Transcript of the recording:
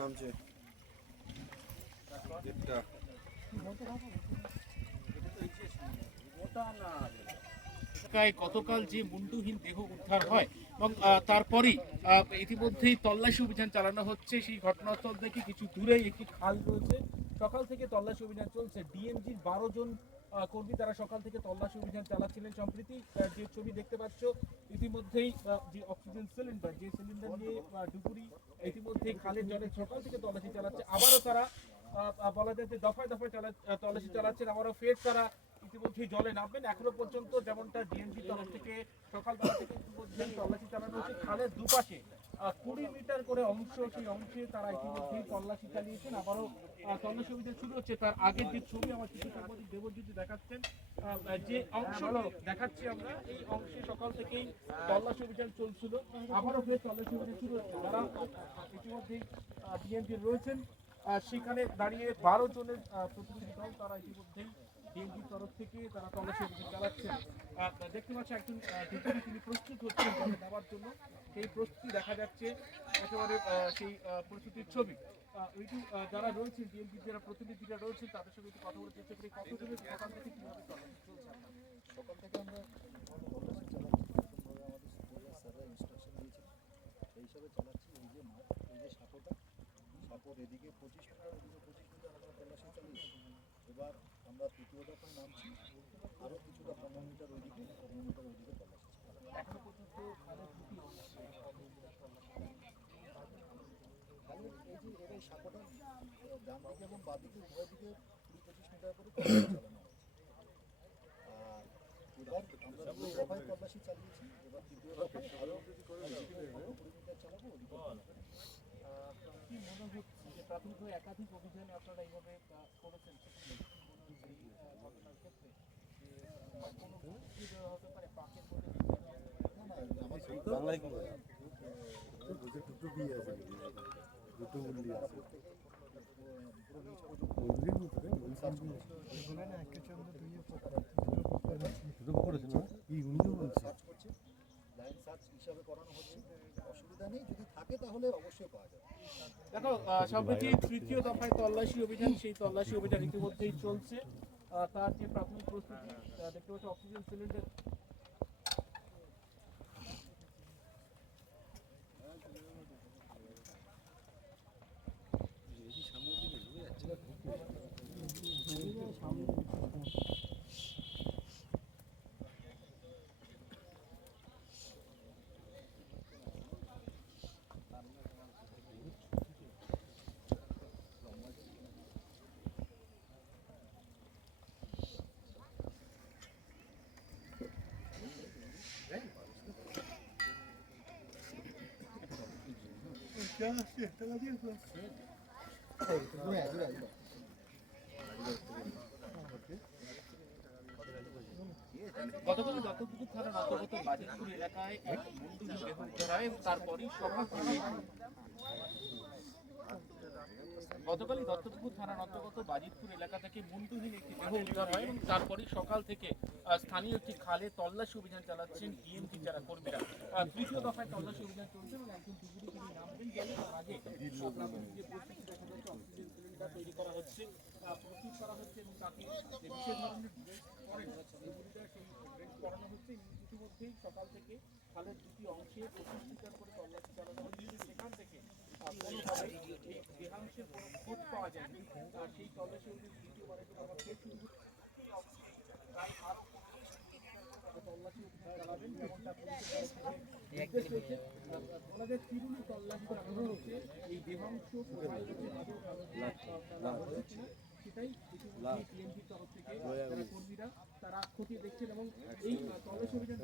নামছে গতকাল যে মুন্ডুহীন দেহ উদ্ধার হয় এবং তারপরেই ইতিমধ্যেই তল্লাশি অভিযান চালানো হচ্ছে। সেই ঘটনাস্থল থেকে কিছু দূরেই একটি খাল রয়েছে। সকাল থেকে তল্লাশি অভিযান চলছে। ডিএমজির 12 জন কর্মী তারা সকাল থেকে তল্লাশি অভিযান চালাচ্ছিলেন। সম্প্রতি যে ছবি দেখতে পাচ্ছ, ইতিমধ্যেই যে অক্সিজেন সিলিন্ডার নিয়ে ডুবুরি ইতিমধ্যেই খালের জলে সকাল থেকে তল্লাশি চালাচ্ছে। আবারও তারা বলা যায় যে দফায় দফায় তল্লাশি চালাচ্ছেন। আবারও ফের তারা ইতিমধ্যেই জলে নামবেন। এখনো পর্যন্ত যেমনটা ডিএমজি তরফ থেকে সকালবেলা থেকে ইতিমধ্যেই তল্লাশি চালানো হচ্ছে। খালের দুপাশে 20 মিটার করে অংশ, সেই অংশে তারা ইতিমধ্যেই তল্লাশি চালিয়েছেন। আবারও তল্লাশি অভিযান শুরু হচ্ছে। তার আগের যে ছবি আমার শিশু সাংবাদিক দেবজ্যোতি দেখাচ্ছেন, যে অংশ দেখাচ্ছি আমরা, এই অংশে সকাল থেকেই তল্লাশি অভিযান চলছিল। আবারও ফের তল্লাশি অভিযান শুরু হচ্ছে। যারা ইতিমধ্যেই ডিএমজি রয়েছেন সেখানে দাঁড়িয়ে 12 জনের প্রতিনিধি দল তারা ইতিমধ্যেই ডিএমজির তরফ থেকে তারা তল্লাশি অভিযান চালাচ্ছেন। দেখতে পাচ্ছি একজন ডুবুরি তিনি প্রস্তুত হচ্ছেন জলে নেওয়ার জন্য। সেই প্রস্তুতি দেখা যাচ্ছে, একেবারে সেই প্রস্তুতির ছবি। ওইটু যারা রয়েছেন ডিএমজির যারা প্রতিনিধিরা রয়েছেন তাদের সঙ্গে একটু কথা বলার চেষ্টা করি। কতজনের সকাল থেকে কিভাবে তল্লাশি চলছে? সকাল থেকে আমরা তল্লাশি চালাচ্ছি, নতুনভাবে আমাদের সুপারভাইজার স্যাররা ইনস্ট্রাকশন দিয়েছেন সেই হিসাবে চালাচ্ছি। এই যে মাঠ, এই যে সাপোর এদিকে 25 মিটার, ওদিকে 25 মিটার আমরা তল্লাশি চালিয়েছি। এবার আমরা তৃতীয় দফায় নামছি, আরও কিছুটা 15 মিটার ওইদিকে, 15 মিটার ওইদিকে তল্লাশি চালাচ্ছি। এখনো পর্যন্ত খালের দুটি অংশে খালি এই যে এর সাপোটা ডান দিকে এবং বাঁ দিকে উভয় দিকে 20-25 মিটার করে তল্লাশি চালানো হয়েছে। আর এবার আমরা 2 দফায় তল্লাশি চালিয়েছি। এবার তৃতীয় দফায় আরও 20 মিটার চালাবো, ওদিকে কি মনে হচ্ছে যে প্রাথমিকভাবে একাধিক অভিযানে আপনারা এইভাবে করেছেন, ঘটনার ক্ষেত্রে কোনো হতে পারে পাকের মধ্যে বাংলায় কি বলে দুটো বিয়ে আছে, দুটো মুরলি আছে। লাইন সার্চ হিসাবে করানো হচ্ছে, অসুবিধা নেই। যদি থাকে তাহলে অবশ্যই পাওয়া যাবে। দেখো, সম্প্রতি তৃতীয় দফায় তল্লাশি অভিযান, সেই তল্লাশি অভিযান ইতিমধ্যেই চলছে। তার যে প্রাথমিক প্রস্তুতি দেখতে পাচ্ছি, অক্সিজেন সিলিন্ডার গতকাল দত্তপুকুর থানার অন্তর্গত বাজিতপুর এলাকায় এক মুন্ডুহীন দেহ উদ্ধার হয়। তারপরই সকাল থেকে গতকালই দত্তপুকুর থানার অন্তর্গত বাজিতপুর এলাকা থেকে মুন্ডুহীন একটি দেহ উদ্ধার হয় এবং তারপরই সকাল থেকে স্থানীয় একটি খালে তল্লাশি অভিযান চালাচ্ছেন ডিএমজি যারা কর্মীরা। তৃতীয় দফায় তল্লাশি অভিযান চলছে এবং একজন ডুবুরি তিনি নামবেন জলে। তার আগে প্রাথমিক যে পরিস্থিতি দেখা যাচ্ছে, অক্সিজেন সিলিন্ডার তৈরি করা হচ্ছে, প্রস্তুত করা হচ্ছে এবং তাকে যে বিশেষ ধরনের ড্রেস পরেন ডুবুরিরা, সেই ড্রেস পরানো হচ্ছে। ইতিমধ্যেই সকাল থেকে খালের দুটি অংশে 25 মিটার করে তল্লাশি চালানো হচ্ছে। সেখান থেকে কোনোভাবে এই দেহাংশের কোনো খোঁজ পাওয়া যায়নি। সেই তল্লাশি অভিযান দ্বিতীয়বারের জন্য আবার ফের শুরু হচ্ছে। তল্লাশি অভিযান চালাবেন যেমনটা নির্দেশ হয়েছে। বলা যায় তৃণমূল তল্লাশি চালানো হচ্ছে। এই দেহাংশ কোথায় রয়েছে সেটাই ইতিমধ্যে ডিএমজির তরফ থেকে যারা কর্মীরা তারা খতিয়ে দেখছেন এবং এই তল্লাশি অভিযান